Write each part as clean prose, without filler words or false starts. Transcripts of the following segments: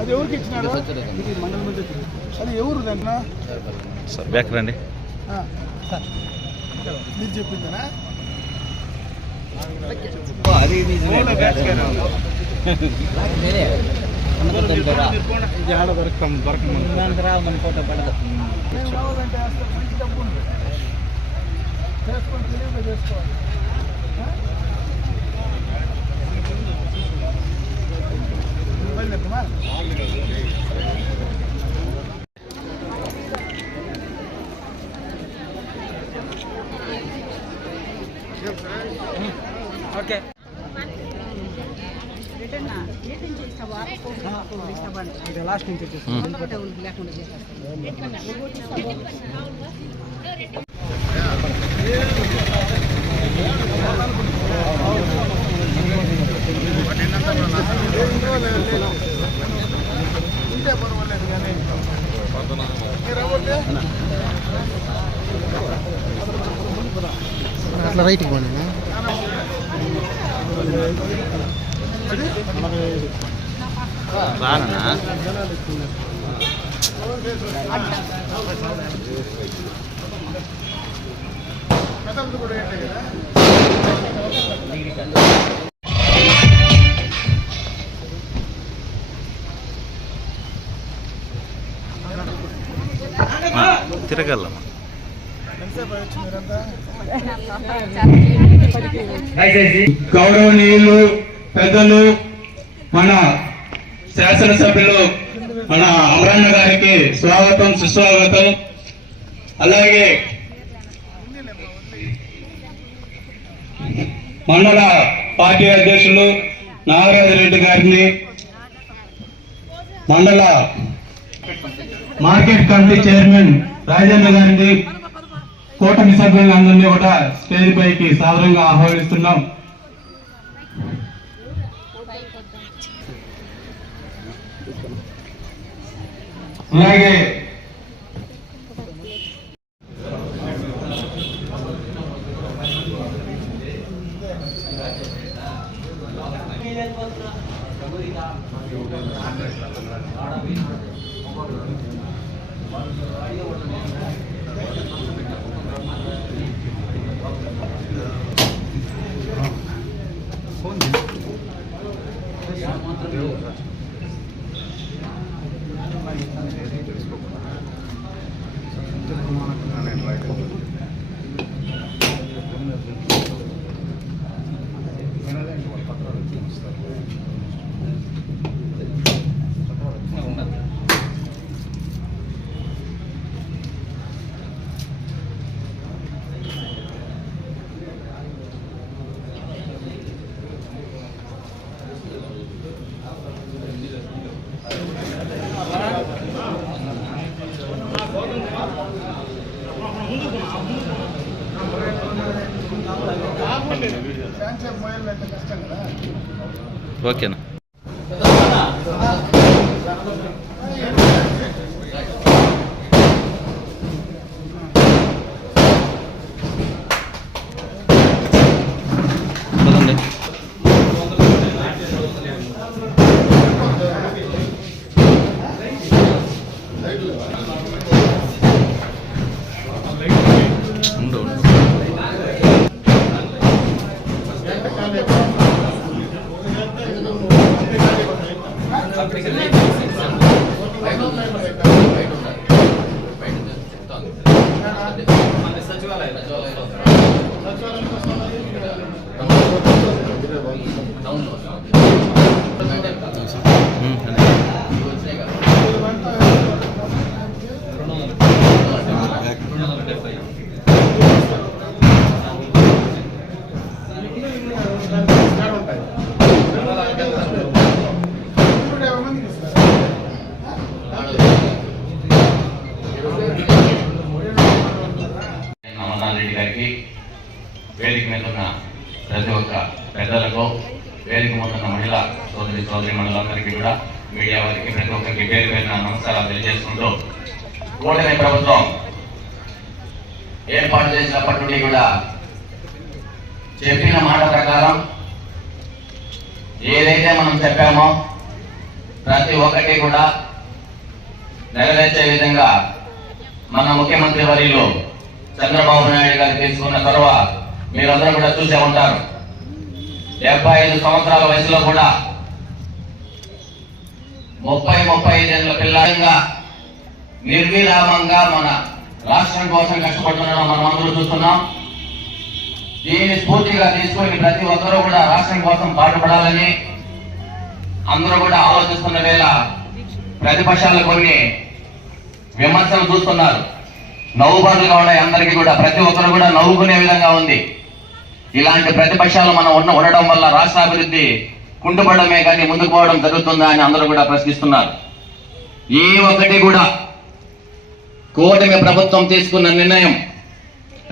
అది ఎవరికి ఇచ్చినారు? అది ఎవరు దాంట్లో సార్ బ్యాక్ రండి. మీరు చెప్పిందనా? మన ఫోటో పడదు చేసుకొని తెలియదు చేసుకోవాలి. ఓకే లాస్ట్ నుంచి ఇంటే పర్వాలేదు కానీ అట్లా రైట్కి పోనీ రానా కథలు కూడా ఏంటి కదా తిరగలమ్మా. గౌరవనీయులు పెద్దలు మన శాసనసభ్యులు మన అమరన్న గారికి స్వాగతం సుస్వాగతం. అలాగే మండల పార్టీ అధ్యక్షులు నాగరాజరెడ్డి గారిని, మండల మార్కెట్ కమిటీ చైర్మన్ రాజేంద్ర గారిని, కూటమి సభ్యులందరినీ కూడా స్టేజ్ పైకి సాదరంగా ఆహ్వానిస్తున్నాం. అలాగే ఓకేనా? రెడ్డి గారికి, వేదిక మీద ఉన్న ప్రతి ఒక్క పెద్దలకు, వేదిక మీద ఉన్న మహిళా సోదరి మండలందరికీ కూడా, మీడియా వారికి ప్రతి ఒక్కరికి పేరు పేరున నమస్కారాలు తెలియజేసుకుంటూ, కూటమి ప్రభుత్వం ఏర్పాటు చేసినప్పటి నుండి కూడా చెప్పిన మాట ప్రకారం ఏదైతే మనం చెప్పామో ప్రతి ఒక్కటి కూడా నెరవేర్చే విధంగా మన ముఖ్యమంత్రి వర్యులు చంద్రబాబు నాయుడు గారు తీసుకున్న చొరవ మీరందరూ కూడా చూసే ఉంటారు. 75 సంవత్సరాల వయసులో కూడా 35 ఏళ్ల పిల్లగా నిర్విరామంగా మన రాష్ట్రం కోసం కష్టపడుతున్నాం మనం అందరూ చూస్తున్నాం. దీన్ని స్ఫూర్తిగా తీసుకొని ప్రతి ఒక్కరూ కూడా రాష్ట్రం కోసం పాటుపడాలని అందరూ కూడా ఆలోచిస్తున్న వేళ ప్రతిపక్షాలు కొన్ని విమర్శలు చూస్తున్నారు. నవ్వుబాటుగా ఉన్నాయి. అందరికీ కూడా ప్రతి ఒక్కరు కూడా నవ్వుకునే విధంగా ఉంది. ఇలాంటి ప్రతిపక్షాలు మనం ఉండడం వల్ల రాష్ట్ర అభివృద్ధి కుంటుపడమే కానీ ముందుకు పోవడం జరుగుతుందా అని అందరూ కూడా ప్రశ్నిస్తున్నారు. ఏ ఒక్కటి కూడా కూటమి ప్రభుత్వం తీసుకున్న నిర్ణయం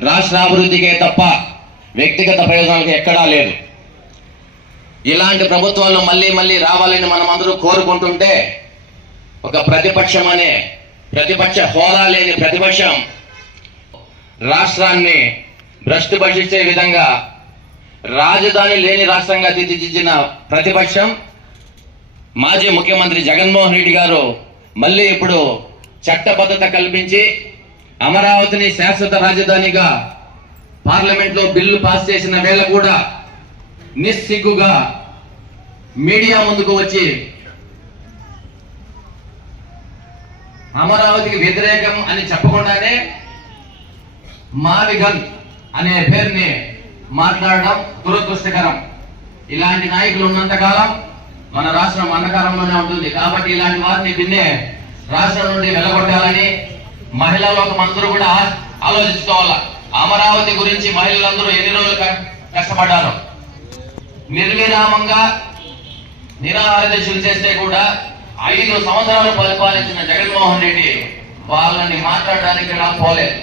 రాష్ట్ర అభివృద్ధికే తప్ప వ్యక్తిగత ప్రయోజనాలకు ఎక్కడా లేదు. ఇలాంటి ప్రభుత్వాలు మళ్ళీ మళ్ళీ రావాలని మనం అందరూ కోరుకుంటుంటే ఒక ప్రతిపక్షం అనే ప్రతిపక్ష హోదా లేని ప్రతిపక్షం రాష్ట్రాన్ని భ్రష్టు పట్టించే విధంగా రాజధాని లేని రాష్ట్రంగా తీర్చిదిద్దిన ప్రతిపక్షం మాజీ ముఖ్యమంత్రి జగన్మోహన్ రెడ్డి గారు మళ్ళీ ఇప్పుడు చట్టబద్ధత కల్పించి అమరావతిని శాశ్వత రాజధానిగా పార్లమెంట్ లో బిల్లు పాస్ చేసిన వేళ కూడా నిస్సిగ్గుగా మీడియా ముందుకు వచ్చి అమరావతికి వ్యతిరేకం అని చెప్పకుండానే మావిగన్ అనే పేరుని మాట్లాడడం దురదృష్టకరం. ఇలాంటి నాయకులు ఉన్నంతకాలం మన రాష్ట్రం అంధకారంలోనే ఉంటుంది. కాబట్టి ఇలాంటి వారిని దీన్నే రాష్ట్రం నుండి వెళ్ళగొట్టాలని మహిళా లోకం అందరూ కూడా ఆలోచించుకోవాలి. అమరావతి గురించి మహిళలందరూ ఎన్ని రోజులు కష్టపడ్డారు. నిర్విరామంగా నిరాహార దీక్షలు చేస్తే కూడా 5 సంవత్సరాలు పరిపాలించిన జగన్మోహన్ రెడ్డి వాళ్ళని మాట్లాడడానికి పోలేదు.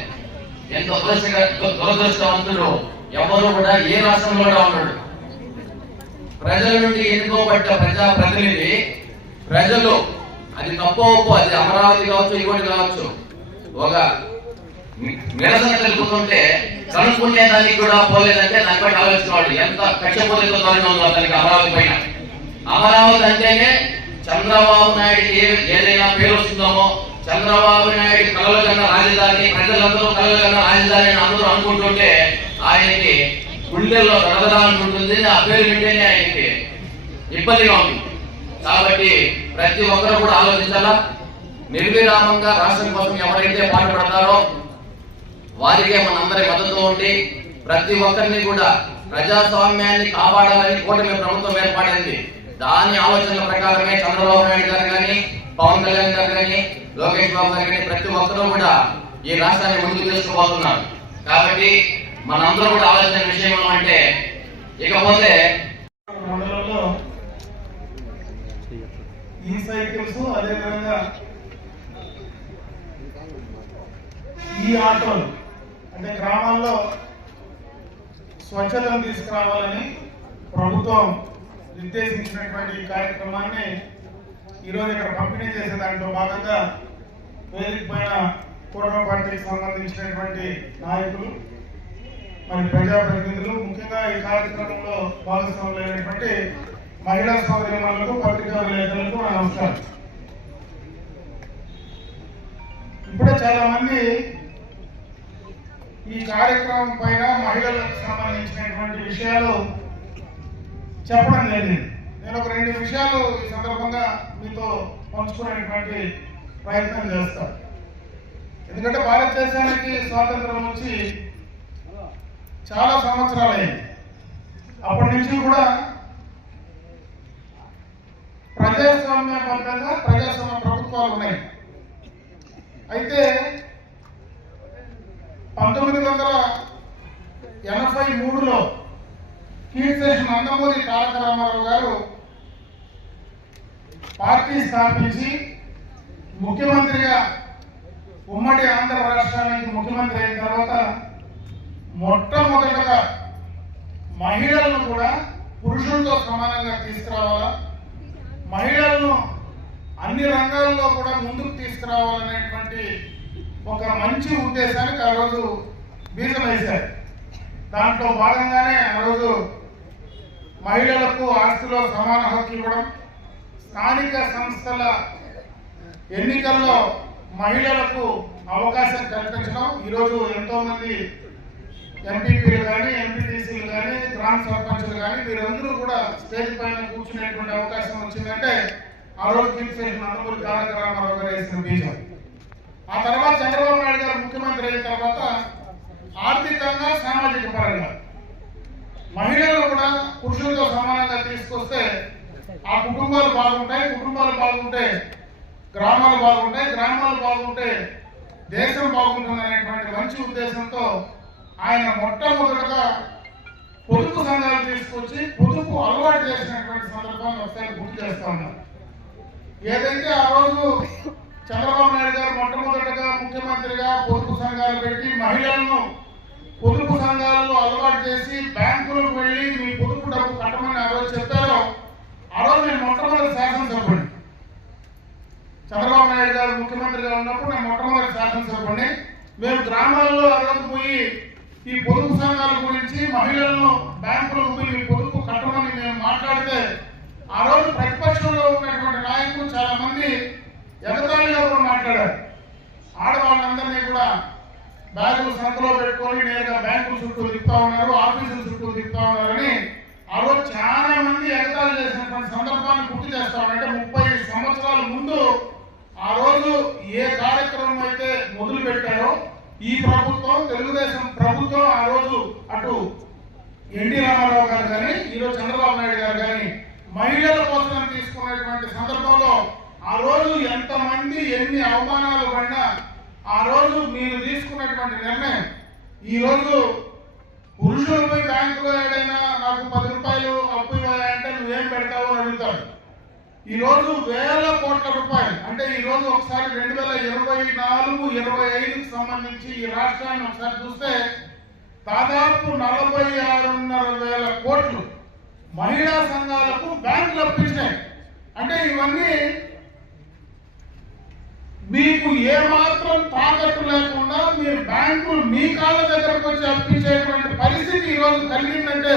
ఎంతో దురదృష్టవంతుడు. ఎవరు కూడా ఏ రాష్ట్రంలో కూడా ఉన్నాడు. ప్రజల నుండి ఎన్నుకోబడ్డ ప్రజా ప్రతినిధి ప్రజలు అది తప్పో అది అమరావతి కావచ్చు ఇంకోటి కావచ్చు ఒక నిరసన తెలుపుతుంటే కనుక్కునే దానికి కూడా పోలేదంటే దాన్ని బట్టి ఆలోచించుకోవాలి ఎంత కష్టపోలేదో తరుణంలో అతనికి అమరావతి పైన. అమరావతి అంటేనే చంద్రబాబు నాయుడు ఏదైనా పేరు వస్తుందామో చంద్రబాబు నాయుడు కలలు కన్నా రాజధాని ప్రజలందరూ కలలు కన్నా రాజధాని అని అందరూ అనుకుంటుంటే ఆయనకి గుండెల్లో గడగదా అనుకుంటుంది. ఆ పేరు వింటేనే ఆయనకి ఇబ్బందిగా ఉంది. కాబట్టి ప్రతి ఒక్కరు కూడా ఆలోచించాలా. నిర్విరామంగా రాష్ట్రం కోసం ఎవరైతే పాటుపడతారో వారికే మనందరి మద్దతు ఉండి ప్రతి ఒక్కరిని కూడా ప్రజాస్వామ్యాన్ని కాపాడాలని కూటమి ప్రభుత్వం ఏర్పడింది. దాని ఆలోచనల ప్రకారమే చంద్రబాబు నాయుడు గారు కానీ పవన్ కళ్యాణ్ గారు కానీ లోకేష్ బాబు గారు కానీ ప్రతి ఒక్కరూ కూడా ఈ రాష్ట్రాన్ని ముందుకు తీసుకుపోతున్నారు. కాబట్టి మనందరూ కూడా ఆలోచన విషయం ఏమంటే ఇకపోతే మండలంలో ఈ సైకిల్స్ అదేవిధంగా ఈ ఆటోలు అంటే గ్రామాల్లో స్వచ్ఛతను తీసుకురావాలని ప్రభుత్వం నిర్దేశించినటువంటి ఈ కార్యక్రమాన్ని ఈరోజు ఇక్కడ పంపిణీ చేసే దాంట్లో భాగంగా వేదిక పైన కూటమి పార్టీకి సంబంధించినటువంటి నాయకులు మరి ప్రజాప్రతినిధులు ముఖ్యంగా ఈ కార్యక్రమంలో భాగస్వాములైనటువంటి మహిళా సోదరీమణులకు పత్రికా విలేకరులకు నా నమస్కారం. ఇప్పుడే చాలా మంది ఈ కార్యక్రమం పైన మహిళలకు సంబంధించినటువంటి విషయాలు చెప్పడం జరిగింది. నేను ఒక 2 విషయాలు ఈ సందర్భంగా మీతో పంచుకునేటువంటి ప్రయత్నం చేస్తాను. ఎందుకంటే భారతదేశానికి స్వాతంత్రం నుంచి చాలా సంవత్సరాలు అయింది. అప్పటి నుంచి కూడా ప్రజాస్వామ్యబద్ధంగా ప్రజాస్వామ్య ప్రభుత్వాలు ఉన్నాయి. అయితే 1983లో కీర్తిశేషు నందమూరి తారక రామారావు గారు పార్టీ స్థాపించి ముఖ్యమంత్రిగా ఉమ్మడి ఆంధ్ర రాష్ట్రానికి ముఖ్యమంత్రి అయిన తర్వాత మొట్టమొదటగా మహిళలను కూడా పురుషులతో సమానంగా తీసుకురావాలా, మహిళలను అన్ని రంగాల్లో కూడా ముందుకు తీసుకురావాలనేటువంటి ఒక మంచి ఉద్దేశానికి ఆ రోజు బీజం వేశారు. దాంట్లో భాగంగానే ఆ రోజు మహిళలకు ఆస్తిలో సమాన హక్కు ఇవ్వడం, స్థానిక సంస్థల ఎన్నికల్లో మహిళలకు అవకాశం కల్పించడం. ఈరోజు ఎంతో మంది ఎంపీపీలు కానీ, ఎంపీటీసీలు కానీ, గ్రామ సర్పంచులు కానీ వీరందరూ కూడా స్టేజ్ పైన కూర్చునేటువంటి అవకాశం వచ్చిందంటే ఆ రోజు తీర్చేసిన నందమూరి తారక రామారావు గారు వేసిన బీజం. ఆ తర్వాత చంద్రబాబు నాయుడు గారు ముఖ్యమంత్రి అయిన తర్వాత ఆర్థికంగా, సామాజిక పరంగా మహిళలు కూడా పురుషులతో సమానంగా తీసుకొస్తే ఆ కుటుంబాలు బాగుంటాయి, కుటుంబాలు బాగుంటే గ్రామాలు బాగుంటాయి, గ్రామాలు బాగుంటే దేశం బాగుంటుంది అనేటువంటి మంచి ఉద్దేశంతో ఆయన మొట్టమొదటిగా పొదుపు సంఘాలు తీసుకొచ్చి పొదుపు అలవాటు చేసినటువంటి సందర్భాన్ని ఒకసారి గుర్తు చేస్తా ఉన్నారు. ఏదైతే ఆ రోజు చంద్రబాబు నాయుడు గారు మొట్టమొదటిగా ముఖ్యమంత్రిగా పొదుపు సంఘాలు పెట్టి మహిళలను పొదుపు సంఘాలలో అలవాటు చేసి బ్యాంకులకు వెళ్ళి మీ పొదుపు డబ్బు కట్టమని ఆ రోజు చెప్పారో ఆ రోజు నేను మొట్టమొదటి శాసనసభ్యుడిని. చంద్రబాబు నాయుడు గారు ముఖ్యమంత్రిగా ఉన్నప్పుడు నేను మొట్టమొదటి శాసనసభ్యుడిని. మేము గ్రామాల్లో ఆ రోజు పోయి ఈ పొదుపు సంఘాల గురించి మహిళలను బ్యాంకులకు పోయి మీ పొదుపు కట్టమని మేము మాట్లాడితే ఆ రోజు ప్రతిపక్షంలో ఉన్నటువంటి నాయకులు చాలా మంది ఎగతాళిగా కూడా మాట్లాడారు. ఆడవాళ్ళందరినీ కూడా బ్యాగులు సంతలో పెట్టుకొని నేరుగా బ్యాంకుల చుట్టూ తిప్పుతా ఉన్నారు, ఆఫీసుల చుట్టూ తిప్పుతా ఉన్నారని ఆ రోజు చాలా మంది ఎగతాళి చేసినటువంటి సందర్భాన్ని గుర్తు చేస్తా ఉన్నారు. అంటే 30 సంవత్సరాల ముందు ఆ రోజు ఏ కార్యక్రమం అయితే మొదలు పెట్టారో ఈ ప్రభుత్వం, తెలుగుదేశం ప్రభుత్వం ఆ రోజు అటు ఎన్టీ రామారావు గారు కానీ, ఈరోజు చంద్రబాబు నాయుడు గారు కానీ మహిళల కోసం తీసుకున్నటువంటి సందర్భంలో ఆ రోజు ఎంతమంది ఎన్ని అవమానాలు పడినా ఆ రోజు మీరు తీసుకున్నటువంటి నిర్ణయం ఈ రోజు పురుషులు పోయి బ్యాంకులో ఏదైనా నాకు 10 రూపాయలు అప్పు ఇవ్వాలంటే నువ్వేం పెడతావు అని అడుగుతాడు. ఈ రోజు వేల కోట్ల రూపాయలు, అంటే ఈ రోజు ఒకసారి 2024-25కి సంబంధించి ఈ రాష్ట్రాన్ని ఒకసారి చూస్తే దాదాపు 46,500 కోట్లు మహిళా సంఘాలకు బ్యాంకులు అప్పించినాయి. అంటే ఇవన్నీ మీకు ఏమాత్రం తాకట్టు లేకుండా మీరు బ్యాంకులు మీ కాళ్ళ దగ్గరకు వచ్చి అప్పించేటువంటి పరిస్థితి ఈ రోజు కలిగిందంటే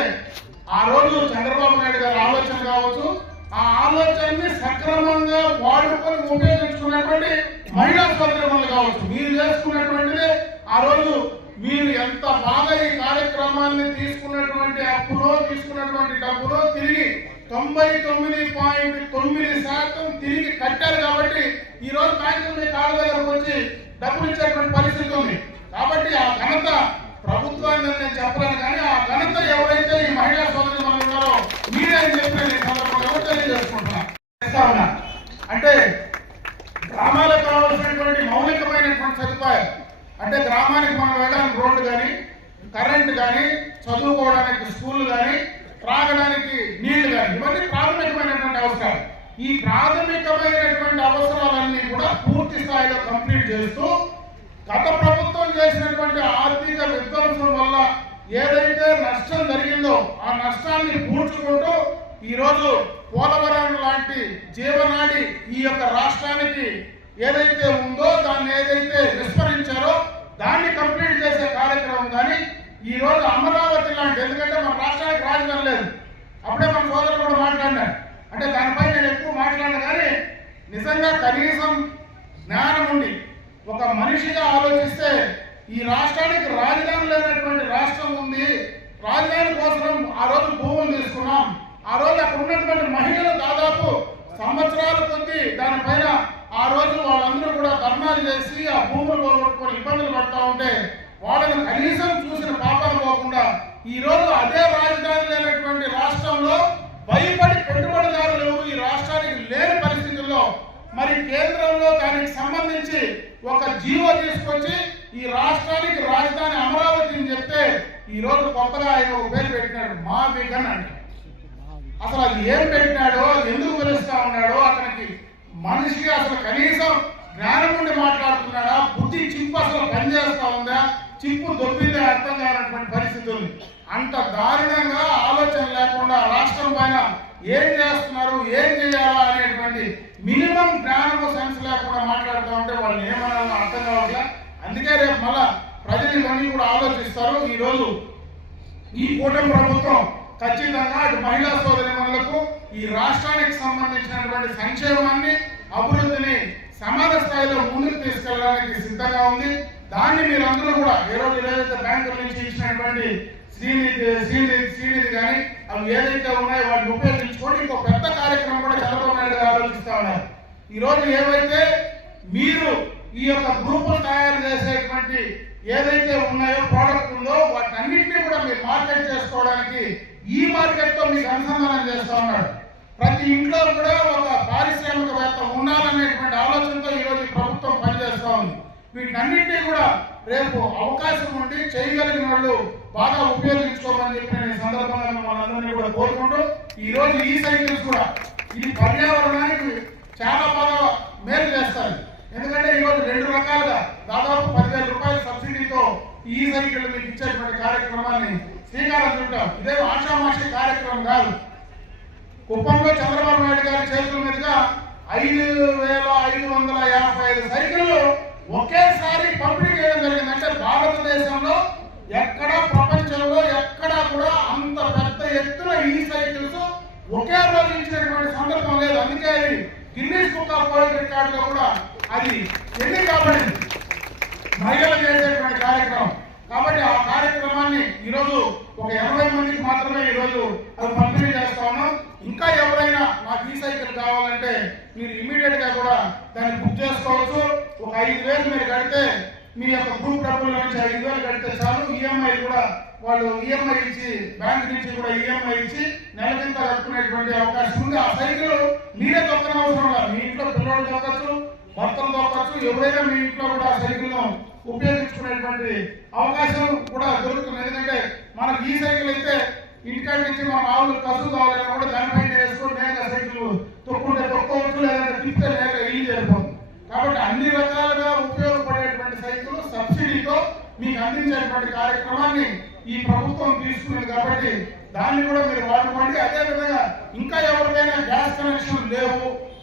ఆ రోజు చంద్రబాబు నాయుడు గారి ఆలోచన కావచ్చు, ఆ ఆలోచనని సక్రమంగా వాడుకొని ఉపయోగించుకున్నటువంటి మహిళా సోదరులు కావచ్చు. మీరు చేసుకున్నటువంటిది ఆ రోజు మీరు ఎంత బాగా ఈ కార్యక్రమాన్ని తీసుకున్నటువంటి అప్పులో తీసుకున్నటువంటి డబ్బులో తిరిగి 99.9% తిరిగి కట్టారు కాబట్టి ఈ రోజు బ్యాంకులు మీ కాళ్ళ దగ్గరకు వచ్చి డబ్బులు ఇచ్చేటువంటి పరిస్థితి ఉంది. కాబట్టి ఆ ఘనత ప్రభుత్వాన్ని నేను చెప్పలేను, కానీ ఆ ఘనత ఎవరైతే ఈ మహిళా సోదరులు మనం ఉన్నారో మీరే అని చెప్పి నేను సందర్భంగా తెలియజేసుకుంటున్నా. అంటే గ్రామాలకు కావాల్సినటువంటి మౌలికమైనటువంటి సదుపాయాలు, అంటే గ్రామానికి మనం వెళ్ళడానికి రోడ్డు కానీ, కరెంటు కానీ, చదువుకోవడానికి స్కూళ్ళు కానీ, త్రాగడానికి నీళ్లు కానీ, ఇవన్నీ ప్రాథమికమైనటువంటి అవసరాలు. ఈ ప్రాథమికమైనటువంటి అవసరాలన్నీ కూడా పూర్తి స్థాయిలో కంప్లీట్ చేస్తూ గత ప్రభుత్వం చేసినటువంటి ఆర్థిక విధ్వంసం వల్ల ఏదైతే నష్టం జరిగిందో ఆ నష్టాన్ని పూడ్చుకుంటూ ఈరోజు పోలవరం లాంటి జీవనాడి ఈ యొక్క రాష్ట్రానికి ఏదైతే ఉందో దాన్ని ఏదైతే విస్మరించారో దాన్ని కంప్లీట్ చేసే కార్యక్రమం కానీ ఈ రోజు అమరావతి లాంటి, ఎందుకంటే మన రాష్ట్రానికి రాజధాని లేదు, అప్పుడే మన సోదరులు కూడా మాట్లాడినారు, అంటే దానిపై నేను ఎక్కువ మాట్లాడినా కానీ నిజంగా కనీసం జ్ఞానం ఉండి ఒక మనిషిగా ఆలోచిస్తే ఈ రాష్ట్రానికి రాజధాని లేనటువంటి రాష్ట్రం ఉంది. రాజధాని కోసం ఆ రోజు భూములు తీసుకున్నాం. ఆ రోజు అక్కడ ఉన్నటువంటి మహిళలు దాదాపు సంవత్సరాల కొద్దీ దానిపైన ఆ రోజు వాళ్ళందరూ కూడా ధర్నాలు చేసి ఆ భూములు పోగొట్టుకొని ఇబ్బందులు పడతా ఉంటే వాళ్ళని కనీసం చూసిన పాపాలు పోకుండా ఈ రోజు అదే రాజధాని లేనటువంటి రాష్ట్రంలో భయపడి పెట్టుబడిదారులు ఎవరు ఈ రాష్ట్రానికి లేని పరిస్థితుల్లో మరి కేంద్రంలో దానికి సంబంధించి ఒక జీవో తీసుకొచ్చి ఈ రాష్ట్రానికి రాజధాని అమరావతి అని చెప్తే ఈ రోజు కొత్తగా ఆయన ఒక పేరు పెట్టినాడు, మా విగన్ అంటే. అసలు అది ఏం పెట్టినాడో, ఎందుకు పిలుస్తా ఉన్నాడో, అతనికి మనిషిగా అసలు కనీసం జ్ఞానం నుండి మాట్లాడుతున్నాడా, బుద్ధి చిప్పు అసలు పనిచేస్తా ఉందా, చిప్పు దొబ్బిందే అర్థం కానటువంటి పరిస్థితి ఉంది. అంత దారుణంగా ఆలోచన లేకుండా రాష్ట్రం పైన ఏం చేస్తున్నారు, ఏం చేయాలా అనేటువంటి మినిమం జ్ఞానము సెన్స్ లేకుండా మాట్లాడుతూ ఉంటే వాళ్ళని ఏమన్నా అర్థం కావట్లే. అందుకే రేపు మళ్ళా ప్రజలు ఇవన్నీ కూడా ఆలోచిస్తారు. ఈ రోజు ఈ కూటమి ప్రభుత్వం ఖచ్చితంగా అటు మహిళా సోదరిమణులకు ఈ రాష్ట్రానికి సంబంధించినటువంటి సంక్షేమాన్ని అభివృద్ధిని సమాన స్థాయిలో ముందుకు తీసుకెళ్ళడానికి సిద్ధంగా ఉంది. దాన్ని మీరందరూ కూడా ఏ రోజు ఏదైతే బ్యాంకుల నుంచి ఇచ్చినటువంటి శ్రీనిధి కానీ అవి ఏదైతే ఉన్నాయో వాటిని ఉపయోగించుకొని ఇంకో పెద్ద కార్యక్రమం కూడా చంద్రబాబు నాయుడు గారు ఆలోచిస్తా ఉన్నారు. ఈరోజు ఏవైతే మీరు ఈ యొక్క గ్రూపులు తయారు చేసేటువంటి ఏదైతే ఉన్నాయో ప్రోడక్ట్ ఉందో వాటన్నింటినీ కూడా మీరు మార్కెట్ చేసుకోవడానికి ఈ మార్కెట్ తో మీకు అనుసంధానం చేస్తా ఉన్నాడు. ప్రతి ఇంట్లో కూడా ఒక పారిశ్రామికవేత్త ఉండాలనేటువంటి ఆలోచనతో ఈరోజు ప్రభుత్వం పనిచేస్తా ఉంది. వీటన్నింటినీ కూడా రేపు అవకాశం ఉండి చేయగలిగిన వాళ్ళు బాగా ఉపయోగించుకోమని చెప్పి నేను ఈ సందర్భంగా మనందరినీ కూడా కోరుకుంటూ ఈ రోజు ఈ సైకిల్స్ కూడా ఇది పర్యావరణానికి చాలా బాగా మేలు చేస్తారు. ఎందుకంటే ఈరోజు 2 రకాలుగా దాదాపు 10,000 రూపాయల సబ్సిడీతో ఈ సైకిల్ మీకు ఇచ్చేటువంటి కార్యక్రమాన్ని శ్రీకారం చుట్టాం. ఇదే ఆషామాషి కార్యక్రమం కాదు. కుప్పంలో చంద్రబాబు నాయుడు గారి చేతుల మీదుగా 5,555 సైకిళ్లు ఒకేసారి పంపిణీ చేయడం జరిగింది. అంటే భారతదేశంలో ఎక్కడా ప్రపంచంలో ఎక్కడా కూడా అంత పెద్ద ఎత్తున ఈ సైకిల్స్ ఒకే రోజు ఇచ్చినటువంటి సందర్భం లేదు. అందుకే అది Guinness book of world record లో కూడా అది ఎన్ని కాబడింది మహిళలు చేసేటువంటి కార్యక్రమం. కాబట్టి ఆ కార్యక్రమాన్ని ఈరోజు ఒక 80 మందికి మాత్రమే ఈరోజు అది పంపిణీ చేస్తా ఉన్నాం. ఇంకా ఎవరైనా నాకు ఈ సైకిల్ కావాలంటే మీరు ఇమీడియట్ గా కూడా దాన్ని బుక్ చేసుకోవచ్చు. ఒక 5,000 మీరు కడితే మీ యొక్క గ్రూప్ డబ్బుల నుంచి 5,000 కడితే చాలు. ఈఎంఐ కూడా వాళ్ళు ఈఎంఐ ఇచ్చి బ్యాంక్ నుంచి కూడా ఈఎంఐ ఇచ్చి నెల కింద కట్టుకునేటువంటి అవకాశం ఉంది. ఆ సైకిల్ మీరే తొక్కనవసరం లేదు. మీ ఇంట్లో పిల్లలు తొక్కచ్చు, భర్తలు తొక్కచ్చు, ఎవరైనా మీ ఇంట్లో కూడా ఆ సైకిల్ ను ఉపయోగించుకునేటువంటి అవకాశం కూడా దొరుకుతుంది. ఎందుకంటే మనకి ఈ సైకిల్ అయితే ఇంటికాడి నుంచి మన ఆవులు కసువు కావాలన్నా కూడా దానిపైన వేసుకొని నేరుగా సైకిల్ తొక్కుంటే తొక్కవచ్చు, లేదంటే తిప్పితే నేరుగా ఇల్లు చేరిపోతుంది. కాబట్టి అన్ని రకాలుగా ఉపయోగపడేటువంటి సైకిల్ సబ్సిడీతో మీకు అందించేటువంటి కార్యక్రమాన్ని ఈ ప్రభుత్వం తీసుకున్నది. కాబట్టి దాన్ని కూడా మీరు వాడుకోండి. అదేవిధంగా ఇంకా ఎవరికైనా గ్యాస్ కనెక్షన్ లేవు,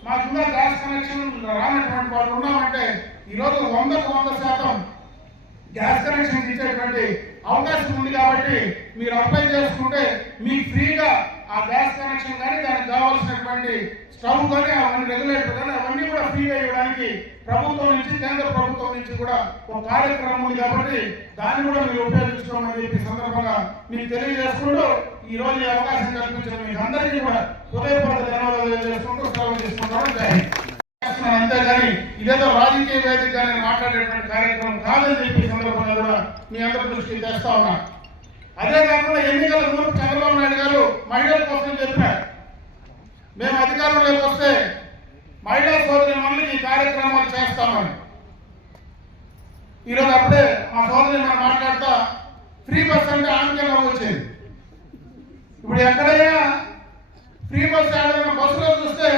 మాకున్న గ్యాస్ కనెక్షన్ రానటువంటి వాళ్ళు ఉన్నామంటే ఈరోజు 100% గ్యాస్ కనెక్షన్ ఇచ్చేటువంటి అవకాశం ఉంది. కాబట్టి మీరు అప్లై చేసుకుంటే మీకు ఫ్రీగా ఆ గ్యాస్ కనెక్షన్ కానీ దానికి కావాల్సినటువంటి స్టవ్ కానీ అవన్నీ రెగ్యులేటర్ కానీ అవన్నీ కూడా ఫ్రీగా ఇవ్వడానికి ప్రభుత్వం నుంచి కేంద్ర ప్రభుత్వం నుంచి కూడా ఒక కార్యక్రమం ఉంది. కాబట్టి దాన్ని కూడా మీరు ఉపయోగించుకోమని చెప్పి సందర్భంగా మీకు తెలియజేసుకుంటూ ఈ రోజు ఈ అవకాశం కల్పించిన మీకు అందరికీ కూడా హృదయపూర్వక ధన్యవాదాలు తెలియజేసుకుంటూ సెలవు తీసుకుంటాను. అంతేగాని ఇదేదో రాజకీయ వేదికగా నేను మాట్లాడేటువంటి కార్యక్రమం కాదని చెప్పి సందర్భంగా కూడా మీ అందరి దృష్టికి తెస్తా ఉన్నా. అదే కాకుండా ఎన్నికల ముందు చంద్రబాబు నాయుడు గారు మహిళల కోసం చెప్పినారు, మేము అధికారంలోకి వస్తే మహిళా సోదరిమణులు ఈ కార్యక్రమాలు చేస్తామని. ఈరోజు అప్పుడే మా సోదరి మనం మాట్లాడుతా ఫ్రీ బస్ అంటే ఆందోళన వచ్చేది. ఇప్పుడు ఎక్కడైనా ఫ్రీ బస్ ఆడైనా బస్సులో చూస్తే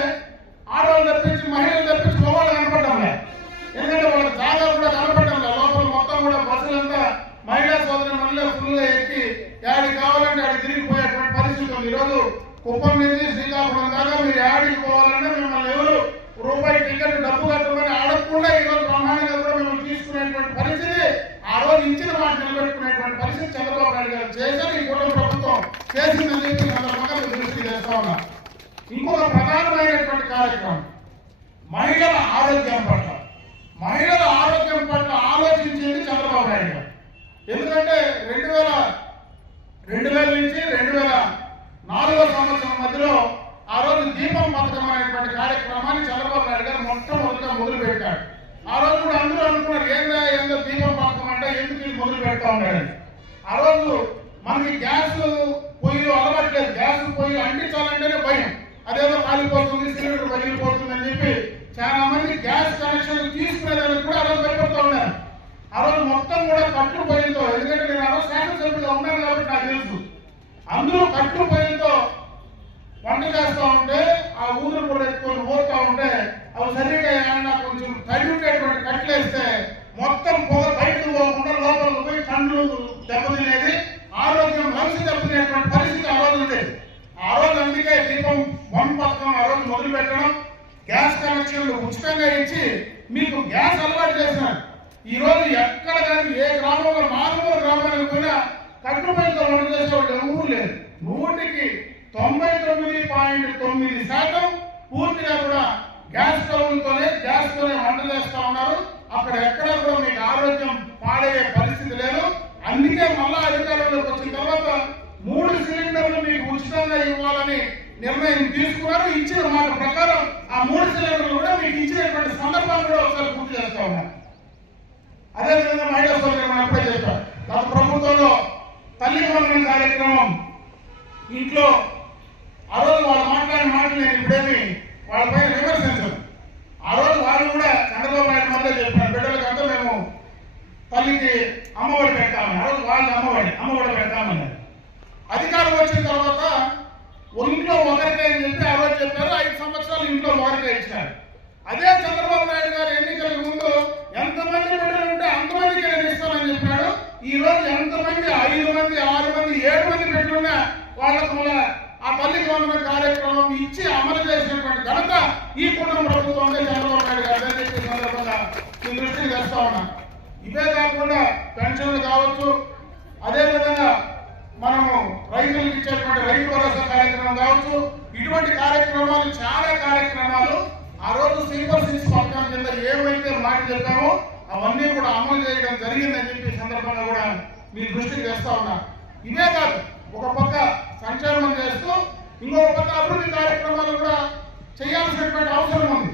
ఆడవాళ్ళు తప్పించి మహిళలు తప్పించి మగవాళ్ళు కనపడడం లేదు. ఎందుకంటే వాళ్ళకి జాగా కూడా కనపడడం లేదు. లోపల మొత్తం కూడా బస్సులంతా మహిళా సోదరిమణులే ఫుల్గా ఎక్కి యాడికి కావాలంటే ఆడికి తిరిగిపోయేటువంటి పరిస్థితి ఉంది. ఈరోజు కుప్పం నుంచి శ్రీకాకుళం దాకా మీరు యాడికి పోవాలంటే మిమ్మల్ని ఎవరు రూపాయి టికెట్ డబ్బు కట్టమని అడగకుండా ఈరోజు బ్రహ్మాండంగా కూడా మిమ్మల్ని తీసుకునేటువంటి పరిస్థితి, ఆ రోజు ఇచ్చిన మాట నిలబెట్టుకునేటువంటి పరిస్థితి చంద్రబాబు నాయుడు గారు చేశారు. ఈ కుటుంబ ప్రభుత్వం చేసిందని చెప్పి సందర్భంగా దృష్టి చేస్తా ఉన్నా. ఇంకొక ప్రధానమైనటువంటి కార్యక్రమం మహిళల ఆరోగ్యం పట్ల ఆలోచించింది చంద్రబాబు నాయుడు గారు. ఎందుకంటే 2000 నుంచి 2004వ సంవత్సరం మధ్యలో ఆ రోజు దీపం పథకం అనేటువంటి కార్యక్రమాన్ని చంద్రబాబు నాయుడు గారు మొట్టమొదటిగా మొదలు పెట్టాడు. ఆ రోజు కూడా అందరూ అనుకున్నారు ఏందో దీపం పథకం అంటే ఎందుకు మొదలు పెడతా ఉన్నాడని. ఆ రోజు మనకి గ్యాస్ పొయ్యిలు అలవాట్లేదు. గ్యాస్ పొయ్యి అంటించాలంటేనే భయం, అదేదో కాలిపోతుంది, సిలిండర్ పగిలిపోతుంది అని చెప్పి చాలా మంది గ్యాస్ కనెక్షన్ తీసుకునేదానికి కూడా ఆ రోజు భయపడుతూ ఉన్నారు. ఆ రోజు మొత్తం కూడా కట్లు పొయ్యితో, ఎందుకంటే నేను ఆ రోజు శాసనసభ్యులుగా ఉన్నాను కాబట్టి నాకు తెలుసు, అందరూ కట్లు పొయ్యితో వంట చేస్తూ ఉంటే ఆ ఊరు కూడా ఎత్తుకొని పోతూ ఉంటే అవి సరిగ్గా ఏమన్నా కొంచెం తడి ఉండేటువంటి కట్లు వేస్తే మొత్తం పొగ బయటకు పోకుండా లోపలికి పోయి కళ్ళు దెబ్బతినేది, ఆరోగ్యం మనసు దెబ్బతినేటువంటి పరిస్థితి ఆ రోజు ఉండేది. ఆ రోజు అందుకే దీపం 1 పథకం ఆ రోజు మొదలు పెట్టడం, గ్యాస్ కనెక్షన్లు ఉచితంగా ఇచ్చి మీకు గ్యాస్ అలవాటు చేసినారు. ఈ రోజు ఎక్కడ కానీ ఏ గ్రామంలో మారుమూల గ్రామానికి పోయినా కట్టుబడితో వంట చేసేవాళ్ళు ఎవరూ లేరు. 99.9% పూర్తిగా కూడా గ్యాస్తోనే వంట చేస్తా ఉన్నారు. అక్కడ ఎక్కడ కూడా మీకు ఆరోగ్యం పాడయ్యే పరిస్థితి లేదు. అందుకే మళ్ళా అధికారంలోకి వచ్చిన తర్వాత 3 సిలిండర్లు మీకు ఉచితంగా ఇవ్వాలని నిర్ణయం తీసుకున్నారు. ఇచ్చిన మాట ప్రకారం ఆ 3 సిలిండర్లు కూడా మీకు ఇచ్చినటువంటి సందర్భాన్ని కూడా ఒకసారి గుర్తు చేస్తా ఉన్నారు. అదేవిధంగా మహిళా సోదరులు అప్పుడే చెప్పారు, గత ప్రభుత్వంలో తల్లి వందనం కార్యక్రమం ఇంట్లో ఆ రోజు వాళ్ళు మాట్లాడిన మాటలు నేను ఇప్పుడేమి వాళ్ళపైన విమర్శించను. ఆ రోజు వాళ్ళు కూడా చంద్రబాబు నాయుడు మధ్య చెప్పారు, బిడ్డలకంతా మేము తల్లికి అమ్మఒడి పెడతామని. ఆ రోజు వాళ్ళకి అమ్మఒడి పెడతామని. అధికారం వచ్చిన తర్వాత ఇంట్లో ఒకరికే అని చెప్పి ఆ రోజు చెప్పారు. 5 సంవత్సరాలు ఇంట్లో ఒకరికే ఇచ్చినారు. అదే చంద్రబాబు నాయుడు గారు ఎన్నికలకు ముందు ఎంతమంది బిడ్డలు ఉంటే అంతమందికి నేను ఇస్తానని చెప్పాడు. ఈ రోజు ఎంతమంది 5 మంది 6 మంది 7 మంది బిడ్డలున్నా వాళ్ళకు ఆ తల్లికి వందనం కార్యక్రమం ఇచ్చి అమలు చేసినటువంటి ఘనత ఈ కుటుంబ ప్రభుత్వం చంద్రబాబు నాయుడు గారు అదే చెప్పే సందర్భంగా మీ దృష్టికి తెస్తా ఉన్నా. ఇవే కాకుండా పెన్షన్లు కావచ్చు, అదేవిధంగా మనము రైతులకు ఇచ్చేటువంటి రైతు భరోసా కార్యక్రమం కావచ్చు, ఇటువంటి కార్యక్రమాలు చాలా కార్యక్రమాలు ఆ రోజు సూపర్ 6 పథకం కింద ఏవైతే మాట చెప్పామో అవన్నీ కూడా అమలు చేయడం జరిగిందని చెప్పి సందర్భంగా కూడా మీ దృష్టికి తెస్తా ఉన్నా. ఇవే కాదు, ఒక పక్క సంక్షేమం చేస్తూ ఇంకొక పక్క అభివృద్ధి కార్యక్రమాలు కూడా చేయాల్సినటువంటి అవసరం ఉంది.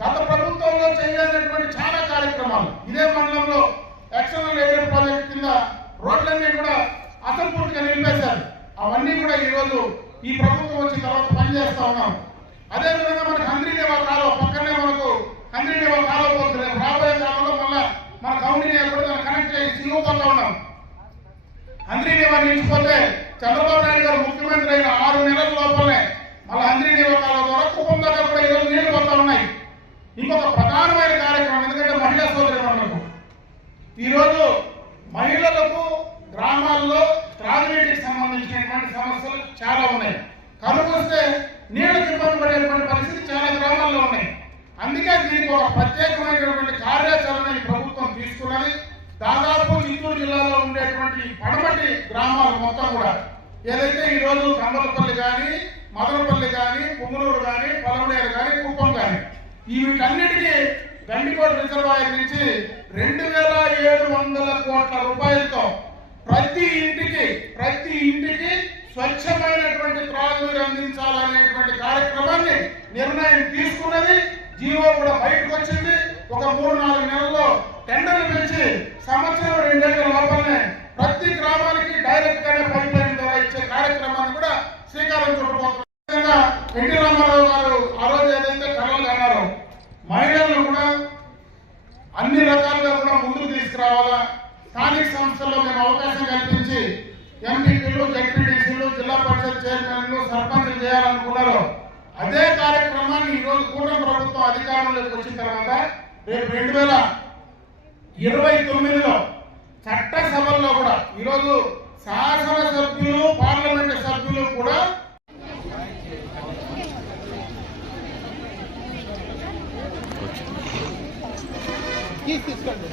గత ప్రభుత్వంలో చేయలేనటువంటి చాలా కార్యక్రమాలు ఇదే మండలంలో ఎక్స్టర్నల్ ఎయిర్ ప్రాజెక్ట్ కింద రోడ్లన్నీ కూడా అసంపూర్తిగా నిలిపేశారు. అవన్నీ కూడా ఈ రోజు ఈ ప్రభుత్వం వచ్చిన తర్వాత పనిచేస్తా ఉన్నాం. అదేవిధంగా మనకు హంద్రీనేవా కాలువ పక్కనే మనకు హంద్రీనేవా కాలువ పోతుంది. రాబోయే కాలంలో మళ్ళా మన కౌండినేవా కూడా దాన్ని కనెక్ట్ చేసి సిలువుపల్లా ఉన్నాం. హంద్రీనేవా నిలిచిపోతే చంద్రబాబు నాయుడు గారు ముఖ్యమంత్రి అయిన 6 నెలల లోపలనే మళ్ళీ హంద్రీనేవా కాలువ ద్వారా కుప్పం దగ్గర కూడా ఈరోజు నీళ్లు పోతా ఉన్నాయి. ఇంకొక ప్రధానమైన కార్యక్రమం, ఎందుకంటే మహిళా సోదరులకు ఈరోజు మహిళలకు గ్రామాల్లో త్రాగునీటికి సంబంధించినటువంటి సమస్యలు చాలా ఉన్నాయి. కరువు వస్తే నీళ్లకు ఇబ్బంది పడేటువంటి పరిస్థితి చాలా గ్రామాల్లో ఉన్నాయి. అందుకే దీనికి ఒక ప్రత్యేకమైనటువంటి కార్యాచరణ ఈ ప్రభుత్వం తీసుకున్నది. దాదాపు చిత్తూరు జిల్లాలో ఉండేటువంటి పడమటి గ్రామాలు మొత్తం కూడా ఏదైతే ఈరోజు కంబలపల్లి కానీ, మదనపల్లి కానీ, పుంగనూరు కానీ, పొలమనేరు కానీ, కుప్పం కానీ వీటన్నిటికీ గండికోట రిజర్వాయర్ నుంచి 2700 కోట్ల రూపాయలతో ప్రతి ఇంటికి స్వచ్ఛమైనటువంటి త్రాగునీరు అందించాలనేటువంటి కార్యక్రమాన్ని నిర్ణయం తీసుకున్నది. జీవో కూడా బయటకు వచ్చింది. ఒక 3-4 నెలల్లో టెండర్లు పిలిచి సంవత్సరం 2 ఏళ్ల లోపలనే ప్రతి గ్రామానికి డైరెక్ట్ గానే పైప్ లైన్ ద్వారా ఇచ్చే కార్యక్రమాన్ని కూడా శ్రీకారం చుట్టబోతున్నారు. ఎన్టీ రామారావు గారు ఆ రోజు ఏదైతే కళలు అన్నారో మహిళలను కూడా అన్ని రకాలుగా కూడా ముందుకు తీసుకురావాలా, స్థానిక సంస్థల్లో మేము అవకాశం కల్పించి ఎంపీలు, జడ్పీటీసీలు, జిల్లా పరిషత్ చైర్మన్లు, సర్పంచ్లు చేయాలనుకున్నారు. అదే కార్యక్రమాన్ని ఈరోజు కూటమి ప్రభుత్వం అధికారంలోకి వచ్చిన తర్వాత రేపు 2029లో చట్టసభల్లో కూడా ఈరోజు శాసనసభ్యులు, పార్లమెంటు సభ్యులు కూడా తీసుకోండి.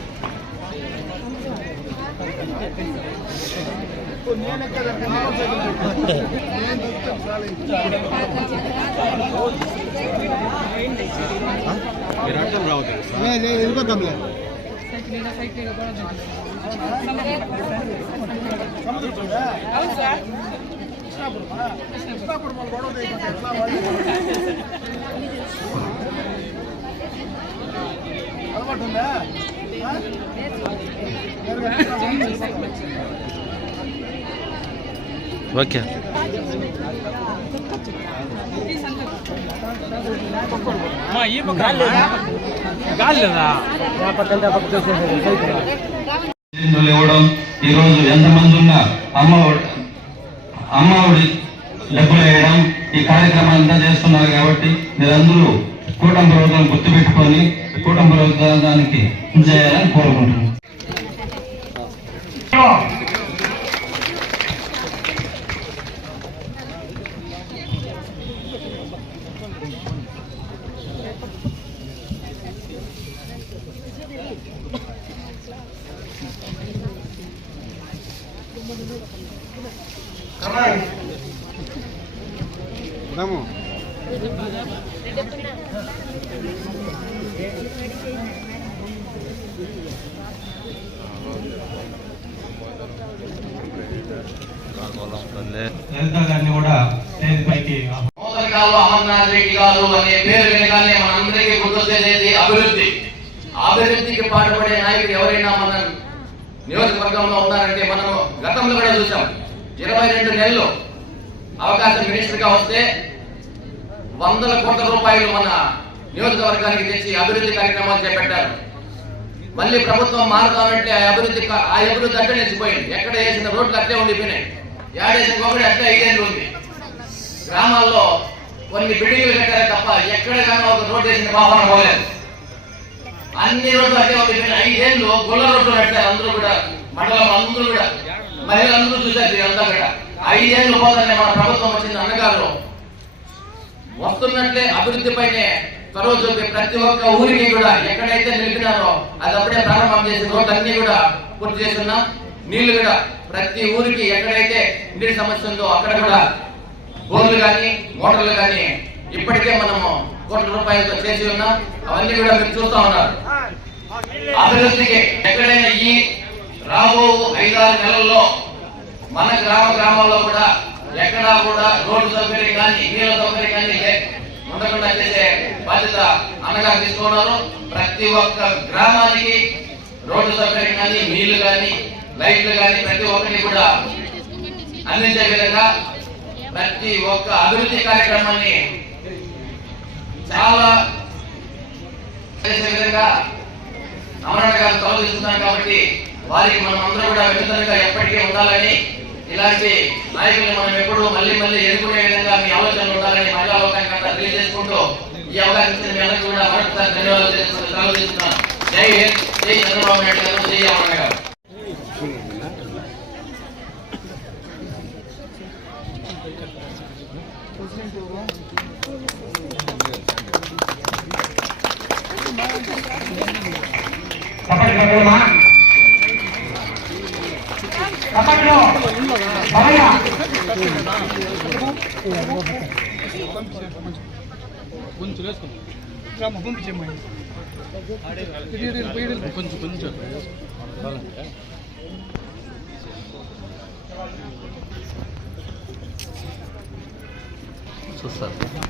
అలవాటుందా? ఓకే ఇవ్వడం ఈరోజు ఎంతమంది ఉన్నా అమ్మఒడి డబ్బులు వేయడం ఈ కార్యక్రమం అంతా చేస్తున్నారు. కాబట్టి మీరందరూ కూటమి ప్రభుత్వం గుర్తుపెట్టుకొని కూటమి ప్రభుత్వానికి చేయాలని కోరుకుంటున్నాను. లలిత గారిని కూడా స్టేజ్ పైకి మోదరకాలు అమర్నాథ్ రెడ్డి గారు అనే పేరు వినగానే మనందరికీ గుర్తొచ్చేది అభివృద్ధి. అభివృద్ధికి పాటుపడే నాయకుడు ఎవరైనా మన నియోజకవర్గంలో ఉన్నారంటే మనము గతంలో కూడా చూసాం. 22 నెలలు అవకాశం మినిస్టర్ గా వస్తే 100 కోట్ల రూపాయలు మన నియోజకవర్గానికి తెచ్చి అభివృద్ధి కార్యక్రమాలు చేపట్టారు. మళ్ళీ ప్రభుత్వం మారుతామంటే ఆ అభివృద్ధి అట్టే నిలిచిపోయింది. ఎక్కడ వేసిన రోడ్లు అట్టే ఉండిపోయినాయి. ఏడేసిన ఒకటి అట్టే 5 ఏళ్ళు ఉంది. గ్రామాల్లో కొన్ని బిల్డింగ్లు కట్టారే తప్ప ఎక్కడ కానీ ఒక రోడ్డు వేసిన పాపన పోలేదు. అన్ని రోడ్లు అట్టే ఉండిపోయినాయి. 5 ఏళ్ళు గుల్ల రోడ్లు కట్టారు. అందరూ కూడా మండలం అందరూ కూడా మహిళలందరూ చూశారు. అంతా కూడా 5 ఏళ్ళు పోతానే మన ప్రభుత్వం వచ్చింది. అన్నగారు వస్తున్నట్లే అభివృద్ధి పైనే చొరవ చూపి ప్రతి ఒక్క ఊరికి కూడా ఎక్కడైతే నిలిపినారో అది అప్పుడే ప్రారంభం చేసి రోడ్లు అన్ని కూడా పూర్తి చేస్తున్నాం. నీళ్లు కూడా ప్రతి ఊరికి ఎక్కడైతే నీటి సమస్య ఉందో అక్కడ కూడా బోర్లు కానీ మోటార్లు కానీ ఇప్పటికే మనము కోట్ల రూపాయలతో చేసి ఉన్నాం. అవన్నీ కూడా మీరు చూస్తా ఉన్నారు. అభివృద్ధికి ఎక్కడైనా ఈ రాబో 5-6 నెలల్లో మన గ్రామాల్లో కూడా ఎక్కడా కూడా రోడ్డు సౌకర్యం కానీ నీళ్ళ సౌకర్యం కానీ ఉండకుండా చేసే బాధ్యత అన్నగారు తీసుకున్నారు. ప్రతి ఒక్క గ్రామానికి రోడ్డు సౌకర్యం కానీ నీళ్లు కానీ లైట్లు కానీ ప్రతి ఒక్కటి కూడా అందించే విధంగా ప్రతి ఒక్క అభివృద్ధి కార్యక్రమాన్ని చాలా చేసే విధంగా అమరణ గారు చొరవ తీసుకున్నారు. కాబట్టి వారికి మనం అందరూ కూడా వినూతంగా ఎప్పటికీ ఉండాలని, ఇలాంటి నాయకుల్ని మనం ఎప్పుడు మళ్ళీ ఎన్నుకునే విధంగా మీ ఆలోచనలు ఉండాలని మహిళా లోకానికి అంతా తెలియజేసుకుంటూ ఈ అవకాశం ఇచ్చిన మీ అందరికీ కూడా మరొకసారి ధన్యవాదాలు తెలుసుకుంటూ సెలవు తీసుకున్నాను. జై హింద్, జై చంద్రబాబు నాయుడు గారు, జై అమరణ గారు. కొంచెం వేసుకోండి పంపించేమ్మా. కొంచెం చూస్తారు.